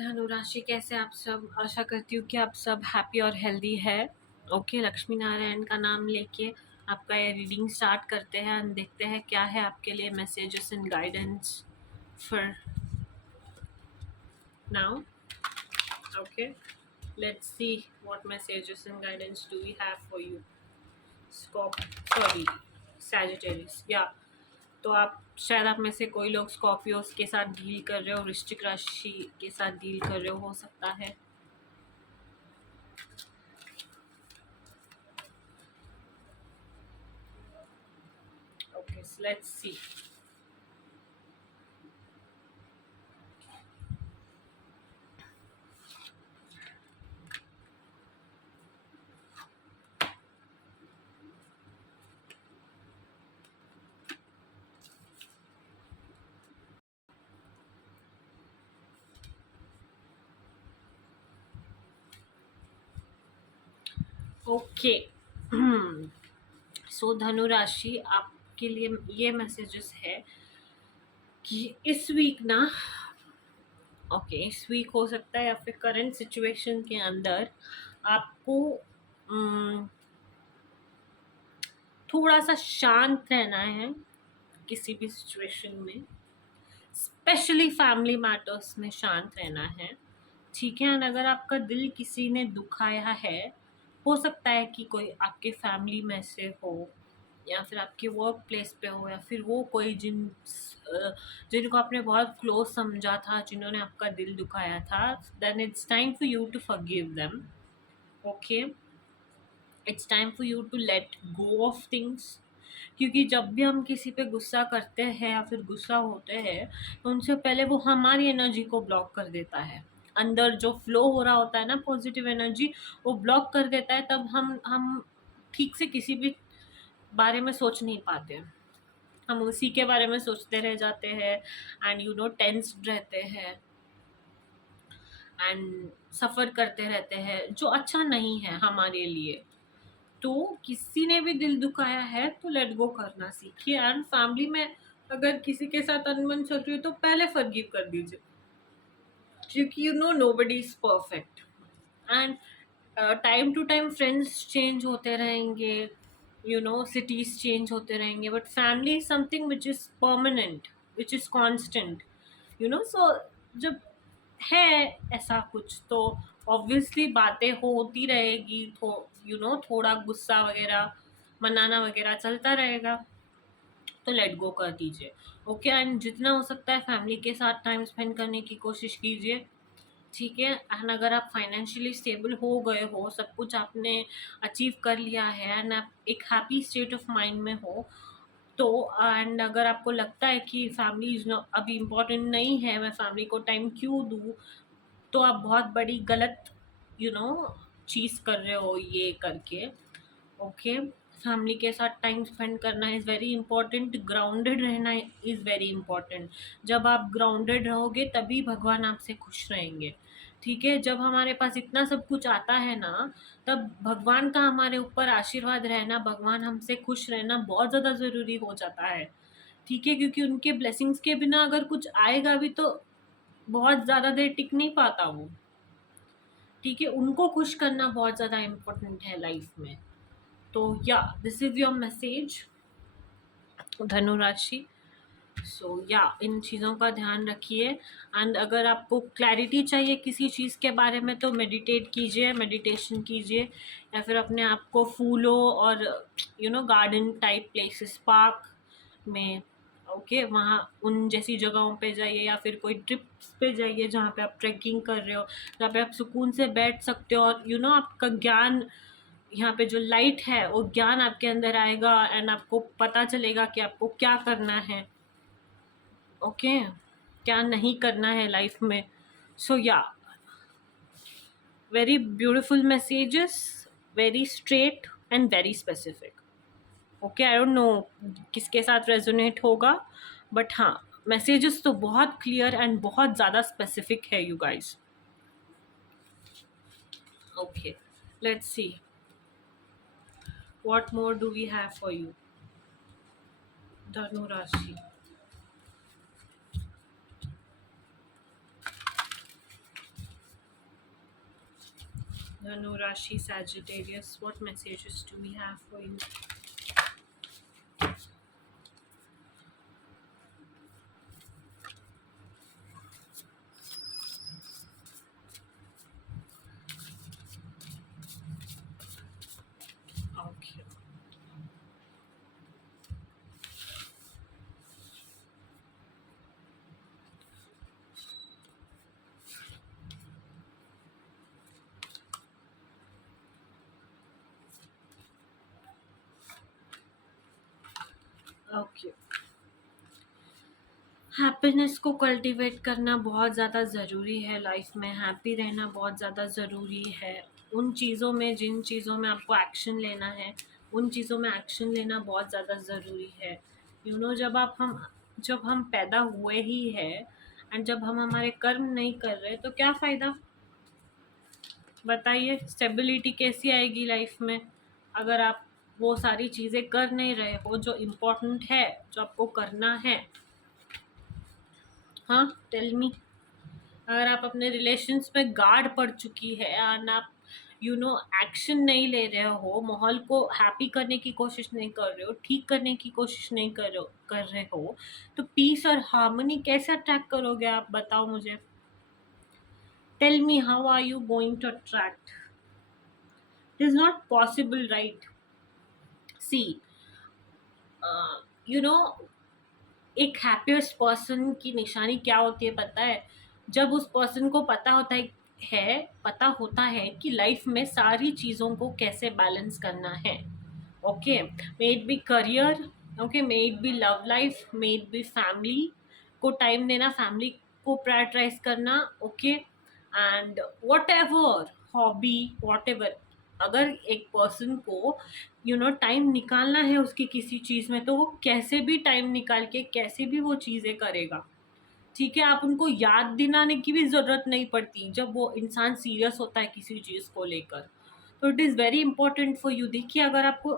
धनु राशि कैसे आप सब। आशा करती हूँ कि आप सब हैप्पी और हेल्दी है। ओके, लक्ष्मी नारायण का नाम लेके आपका ये रीडिंग स्टार्ट करते हैं और देखते हैं क्या है आपके लिए messages and guidance for now. Okay, let's see what messages and guidance do we have for you. Sorry, Sagittarius या तो आप शायद आप में से कोई लोग स्कॉर्पियोस के साथ डील कर रहे हो, वृश्चिक राशि के साथ डील कर रहे हो सकता है। Okay, so let's see. Okay, so धनु राशि आपके लिए ये मैसेजेस है कि इस वीक ना, इस वीक हो सकता है या फिर करंट सिचुएशन के अंदर आपको थोड़ा सा शांत रहना है किसी भी सिचुएशन में, स्पेशली फैमिली मैटर्स में शांत रहना है। ठीक है, और अगर आपका दिल किसी ने दुखाया है, हो सकता है कि कोई आपके फैमिली में से हो या फिर आपके वर्क प्लेस पे हो, या फिर वो कोई जिनको आपने बहुत क्लोज समझा था, जिन्होंने आपका दिल दुखाया था, then it's time for you to forgive them. Okay, it's time for you to let go of things. क्योंकि जब भी हम किसी पे गुस्सा करते हैं या फिर गुस्सा होते हैं, तो उनसे पहले वो हमारी एनर्जी को ब्लॉक कर देता है। अंदर जो फ्लो हो रहा होता है ना पॉजिटिव एनर्जी, वो ब्लॉक कर देता है। तब हम ठीक से किसी भी बारे में सोच नहीं पाते। हम उसी के बारे में सोचते रह जाते हैं एंड टेंस्ड रहते हैं एंड सफ़र करते रहते हैं, जो अच्छा नहीं है हमारे लिए। तो किसी ने भी दिल दुखाया है तो लेट गो करना सीखिए। एंड फैमिली में अगर किसी के साथ अनबन चल रही हो तो पहले फॉरगिव कर दीजिए, क्योंकि nobody is perfect. And time to time friends change होते रहेंगे, सिटीज चेंज होते रहेंगे, but family is something which is permanent, which is constant. So जब है ऐसा कुछ, तो ऑब्वियसली बातें होती रहेगी, थोड़ा गुस्सा वगैरह मनाना वगैरह चलता रहेगा, तो लेट गो कर दीजिए। ओके, एंड जितना हो सकता है फैमिली के साथ टाइम स्पेंड करने की कोशिश कीजिए। ठीक है, एंड अगर आप फाइनेंशियली स्टेबल हो गए हो, सब कुछ आपने अचीव कर लिया है एंड आप एक हैप्पी स्टेट ऑफ माइंड में हो, तो एंड अगर आपको लगता है कि फैमिली इज अभी इम्पोर्टेंट नहीं है, मैं फैमिली को टाइम क्यों दूँ, तो आप बहुत बड़ी गलत यू नो चीज़ कर रहे हो ये करके। ओके, फैमिली के साथ टाइम स्पेंड करना इज़ वेरी इंपॉर्टेंट, ग्राउंडेड रहना इज़ वेरी इंपॉर्टेंट। जब आप ग्राउंडेड रहोगे तभी भगवान आपसे खुश रहेंगे। ठीक है, जब हमारे पास इतना सब कुछ आता है ना, तब भगवान का हमारे ऊपर आशीर्वाद रहना, भगवान हमसे खुश रहना बहुत ज़्यादा ज़रूरी हो जाता है। ठीक है, क्योंकि उनके ब्लेसिंग्स के बिना अगर कुछ आएगा भी तो बहुत ज़्यादा देर टिक नहीं पाता वो। ठीक है, उनको खुश करना बहुत ज़्यादा इम्पोर्टेंट है लाइफ में। तो या दिस इज़ योर मैसेज धनु राशि। सो या इन चीज़ों का ध्यान रखिए। एंड अगर आपको क्लैरिटी चाहिए किसी चीज़ के बारे में, तो मेडिटेट कीजिए, मेडिटेशन कीजिए, या फिर अपने आप को फूलों और गार्डन टाइप प्लेसेस, पार्क में, ओके, वहाँ उन जैसी जगहों पे जाइए, या फिर कोई ट्रिप्स पे जाइए जहाँ पे आप ट्रैकिंग कर रहे हो, जहाँ पे आप सुकून से बैठ सकते हो, और आपका ज्ञान, यहाँ पे जो लाइट है वो ज्ञान आपके अंदर आएगा एंड आपको पता चलेगा कि आपको क्या करना है। ओके, क्या नहीं करना है लाइफ में। सो या very beautiful messages, very straight and very specific. Okay, I don't know किसके साथ रेजोनेट होगा, बट हाँ, मैसेजेस तो बहुत क्लियर एंड बहुत ज़्यादा स्पेसिफिक है you guys. Okay, let's see what more do we have for you Dhanu राशि। Dhanu Rashi Sagittarius, what messages do we have for you? Okay. Okay. Happiness को cultivate करना बहुत ज़्यादा ज़रूरी है लाइफ में। हैप्पी रहना बहुत ज़्यादा ज़रूरी है। उन चीज़ों में, जिन चीज़ों में आपको एक्शन लेना है, उन चीज़ों में एक्शन लेना बहुत ज़्यादा ज़रूरी है। जब हम पैदा हुए ही है एंड जब हम हमारे कर्म नहीं कर रहे तो क्या फ़ायदा? बताइए, स्टेबिलिटी कैसी आएगी लाइफ में अगर आप वो सारी चीज़ें कर नहीं रहे हो जो इम्पोर्टेंट है, जो आपको करना है। हाँ, टेल मी। अगर आप अपने रिलेशंस में गार्ड पड़ चुकी है एंड आप एक्शन नहीं ले रहे हो, माहौल को हैप्पी करने की कोशिश नहीं कर रहे हो, ठीक करने की कोशिश नहीं कर रहे हो, तो पीस और हार्मनी कैसे अट्रैक्ट करोगे आप? बताओ मुझे। Tell me, how are you going to attract? It is not possible, right? See, you know एक हैप्पीएस्ट पर्सन की निशानी क्या होती है पता है? जब उस पर्सन को पता होता है कि लाइफ में सारी चीज़ों को कैसे बैलेंस करना है। Okay, may it be career, okay, may it be love life, may it be family को टाइम देना, फैमिली को प्रायोरिटाइज करना, okay, and what ever hobby, what ever. अगर एक पर्सन को टाइम निकालना है उसकी किसी चीज़ में, तो वो कैसे भी टाइम निकाल के कैसे भी वो चीज़ें करेगा। ठीक है, आप उनको याद दिलाने की भी ज़रूरत नहीं पड़ती जब वो इंसान सीरियस होता है किसी चीज़ को लेकर। तो it is very important for you. देखिए, अगर आपको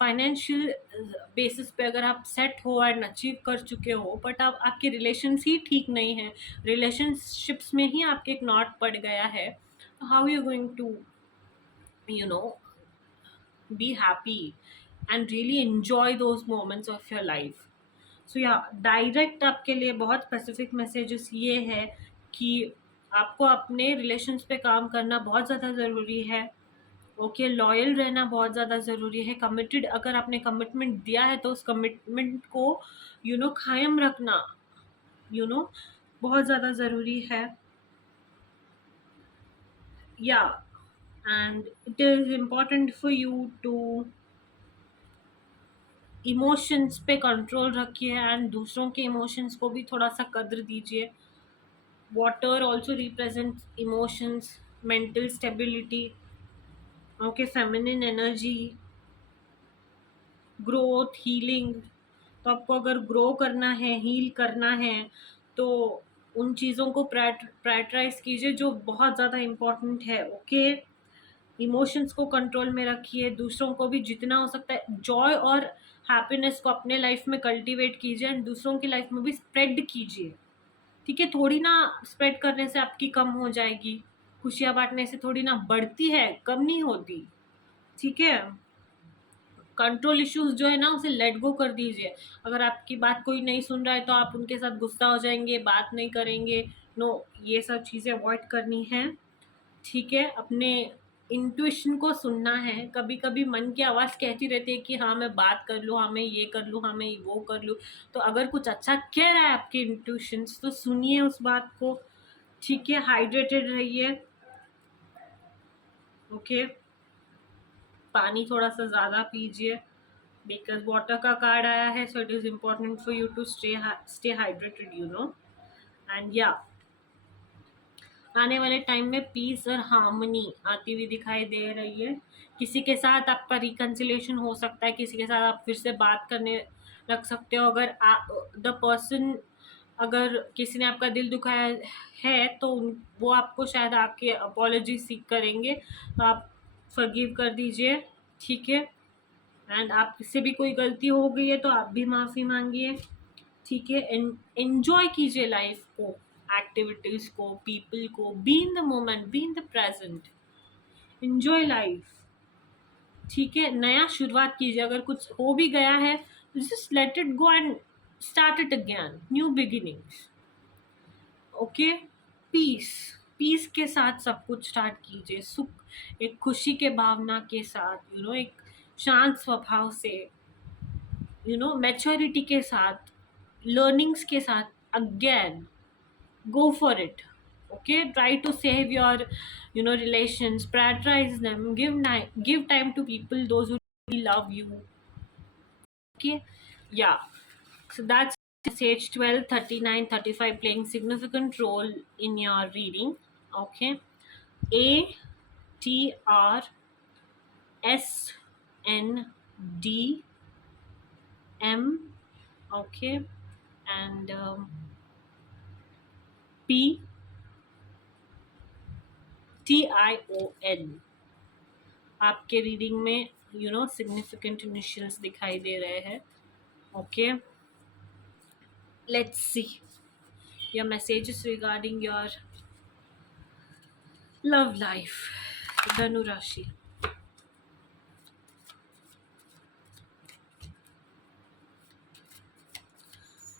फाइनेंशियल बेसिस पे अगर आप सेट हो एंड अचीव कर चुके हो, बट आप आपके रिलेशंस ही ठीक नहीं है, रिलेशनशिप्स में ही आपके एक नॉट पड़ गया है, तो how you going to you know be happy and really enjoy those moments of your life? सो या डायरेक्ट आपके लिए बहुत स्पेसिफिक मैसेजेस ये है कि आपको अपने रिलेशंस पे काम करना बहुत ज़्यादा ज़रूरी है। ओके, लॉयल रहना बहुत ज़्यादा ज़रूरी है। कमिटेड, अगर आपने कमिटमेंट दिया है तो उस कमिटमेंट को कायम रखना बहुत ज़्यादा ज़रूरी है। या and it is important for you to emotions पे कंट्रोल रखिए एंड दूसरों के इमोशंस को भी थोड़ा सा कद्र दीजिए। Water also represent emotions, mental stability, okay, feminine energy, growth, healing. तो आपको अगर ग्रो करना है, हील करना है, तो उन चीज़ों को प्रायोरिटाइज कीजिए जो बहुत ज़्यादा इम्पोर्टेंट है। ओके, इमोशंस को कंट्रोल में रखिए, दूसरों को भी जितना हो सकता है जॉय और हैप्पीनेस को अपने लाइफ में कल्टीवेट कीजिए एंड दूसरों की लाइफ में भी स्प्रेड कीजिए। ठीक है, थोड़ी ना स्प्रेड करने से आपकी कम हो जाएगी, खुशियाँ बांटने से थोड़ी ना बढ़ती है, कम नहीं होती। ठीक है, कंट्रोल इश्यूज जो है ना, उसे लेट गो कर दीजिए। अगर आपकी बात कोई नहीं सुन रहा है तो आप उनके साथ गुस्सा हो जाएंगे, बात नहीं करेंगे। नो, ये सब चीज़ें अवॉइड करनी है। ठीक है, अपने इंट्यूशन को सुनना है। कभी कभी मन की आवाज़ कहती रहती है कि हाँ मैं बात कर लूँ, हाँ मैं ये कर लूँ, हाँ मैं वो कर लूँ। तो अगर कुछ अच्छा कह रहा है आपके इंट्यूशंस तो सुनिए उस बात को। ठीक है, हाइड्रेटेड रहिए। ओके, पानी थोड़ा सा ज़्यादा पीजिए बिकॉज वाटर का कार्ड आया है, so it is important for you to stay hydrated, and या आने वाले टाइम में पीस और हार्मनी आती हुई दिखाई दे रही है। किसी के साथ आपका रिकन्सिलेशन हो सकता है, किसी के साथ आप फिर से बात करने लग सकते हो। अगर द पर्सन, अगर किसी ने आपका दिल दुखाया है तो वो आपको शायद आपके अपॉलॉजी सीख करेंगे, तो आप फॉरगिव कर दीजिए। ठीक है, एंड आपसे भी कोई गलती हो गई है तो आप भी माफ़ी मांगिए। ठीक है, एंजॉय कीजिए लाइफ को, एक्टिविटीज़ को, पीपल को। Be in the moment, be in the present. enjoy life. ठीक है, नया शुरुआत कीजिए. अगर कुछ हो भी गया है, just let it go and start it again. New beginnings. Okay. Peace, peace के साथ सब कुछ स्टार्ट कीजिए. सुख, एक खुशी के भावना के साथ, एक शांत स्वभाव से, मैच्योरिटी के साथ, लर्निंग्स के साथ. Again, go for it. Okay, try to save your relations, prioritize them, give time to people, those who really love you. Okay, yeah. So that's age 12, 39, 35 playing significant role in your reading. Okay, A T R S N D M. Okay, and P TION. आपके reading में significant initials दिखाई दे रहे हैं. Okay, let's see your messages regarding your love life. Dhanu राशि.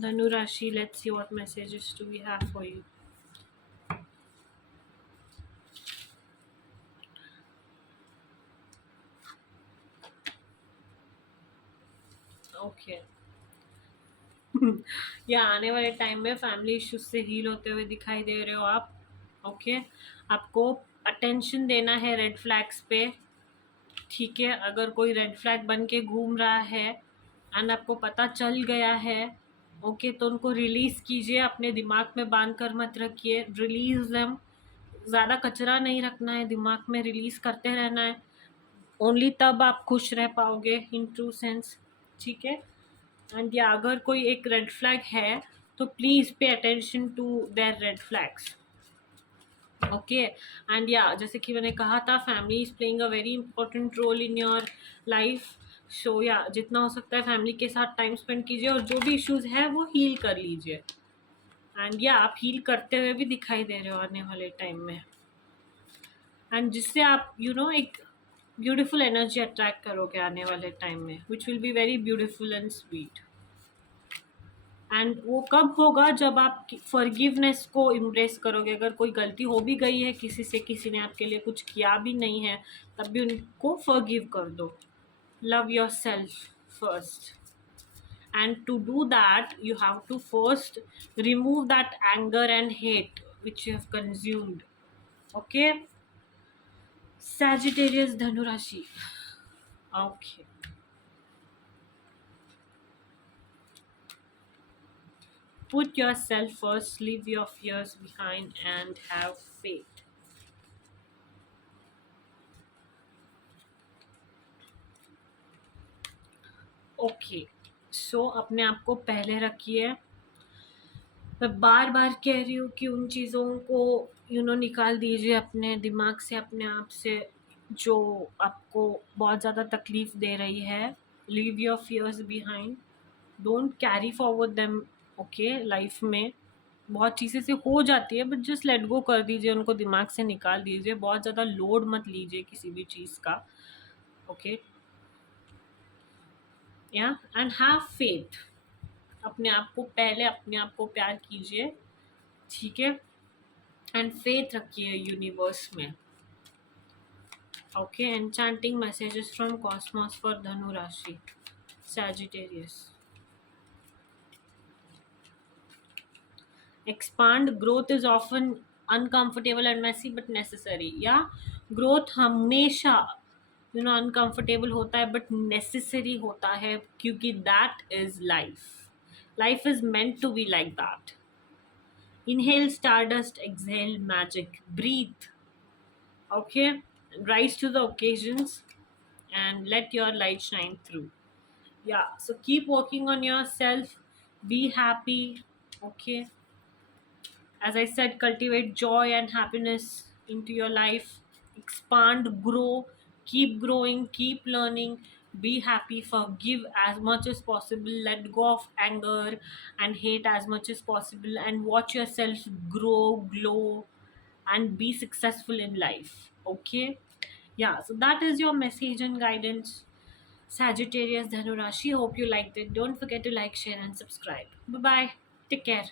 धनु राशि, let's see what messages do we have for you. Okay. या आने वाले टाइम में फैमिली इश्यूज से हील होते हुए दिखाई दे रहे हो आप. ओके, आपको अटेंशन देना है रेड फ्लैग्स पे. ठीक है, अगर कोई रेड फ्लैग बन के घूम रहा है एंड आपको पता चल गया है, ओके, तो उनको रिलीज़ कीजिए. अपने दिमाग में बांध कर मत रखिए. Release them. ज़्यादा कचरा नहीं रखना है दिमाग में, रिलीज़ करते रहना है. ओनली तब आप खुश रह पाओगे इन ट्रू सेंस. ठीक है. एंड या अगर कोई एक रेड फ्लैग है तो please pay attention to their red flags. Okay. And या जैसे कि मैंने कहा था, family is playing a very important role in your life. So या जितना हो सकता है फैमिली के साथ टाइम स्पेंड कीजिए और जो भी इश्यूज है वो हील कर लीजिए. एंड या आप हील करते हुए भी दिखाई दे रहे हो आने वाले टाइम में. एंड जिससे आप एक ब्यूटीफुल एनर्जी अट्रैक्ट करोगे आने वाले टाइम में, which will be very beautiful and sweet. And वो कब होगा, जब आप फॉरगिवनेस को इम्ब्रेस करोगे. अगर कोई गलती हो भी गई है किसी से, किसी ने आपके लिए कुछ किया भी नहीं है, तब भी उनको फॉरगिव कर दो. Love your self first. And to do that you have to first remove that anger and hate which you have consumed. Okay. Sagittarius, Dhanu राशि. Okay. Put yourself first, leave your fears behind, and have faith. Okay. So अपने आप को पहले रखिए. मैं बार बार कह रही हूँ कि उन चीज़ों को निकाल दीजिए अपने दिमाग से, अपने आप से, जो आपको बहुत ज़्यादा तकलीफ दे रही है. Leave your fears behind. Don't carry forward them. Okay, life में बहुत चीज़ें से हो जाती है, बट जस्ट लेट गो कर दीजिए, उनको दिमाग से निकाल दीजिए. बहुत ज़्यादा लोड मत लीजिए किसी भी चीज़ का. ओके. या एंड हैव फेथ. अपने आप को पहले, अपने आप को प्यार कीजिए. ठीक है. एंड फेथ रखिए यूनिवर्स में. Okay. Enchanting messages from Cosmos for धनु राशि. Sagittarius. Expand. Growth is often uncomfortable and messy but necessary. या ग्रोथ हमेशा अनकंफर्टेबल होता है बट नेसेसरी होता है, क्योंकि that is life. Life is meant to be like that. Inhale stardust, exhale magic. Breathe. Okay. Rise to the occasions and let your light shine through. Yeah. So keep working on yourself. Be happy. Okay. As I said, cultivate joy and happiness into your life. Expand, grow, keep growing, keep learning. Be happy, forgive as much as possible, let go of anger and hate as much as possible, and watch yourself grow, glow, and be successful in life. Okay? Yeah, so that is your message and guidance, Sagittarius Dhanurashi. Hope you liked it. Don't forget to like, share, and subscribe. Bye bye. Take care.